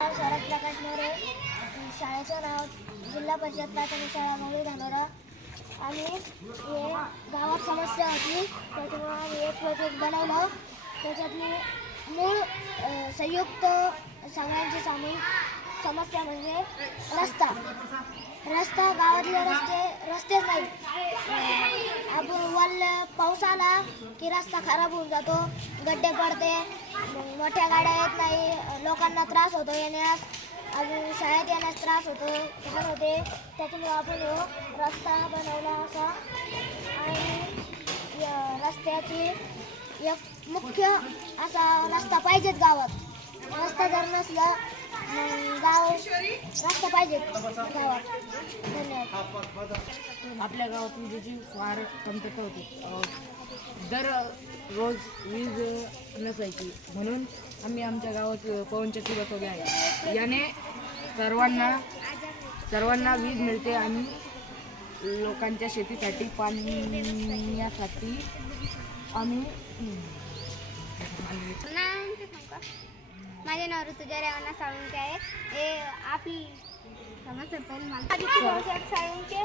शरद प्रकाश मोरे, शाळेचं नाव जिल्हा परिषद प्राथमिक शाळा मोरे धानोरा. आम्ही हे गावात समस्या होती त्याच्यामुळे आम्ही एक प्रोजेक्ट बनवलं. त्याच्यातली मूळ संयुक्त सगळ्यांची सामूहिक समस्या म्हणजे रस्ता गावातले रस्तेच नाही. आपण पाऊस आला की रस्ता खराब होऊन जातो, गड्डे पडते, मोठ्या गाड्या येत नाही, लोकांना त्रास होतो येण्यास, अजून शाळेत येण्यास त्रास होतो, घाण होते. त्याच्यामुळे आपण रस्ता बनवला असा. आणि रस्त्याची एक मुख्य असा रस्ता पाहिजेत गावात. रस्ता जर नसला रस्ता पाहिजे गावात. धन्यवाद. आपल्या गावात विजेची फार कमतरता होती. दररोज वीज नसायची, म्हणून आम्ही आमच्या गावात पवनचक्की बसवली आहे. याने सर्वांना वीज मिळते आणि लोकांच्या शेतीसाठी पाण्यासाठी आम्ही माझे नाव ऋतुजा रेवणा साळुंके आहे. हे आपली समस्या पहिली साळुंके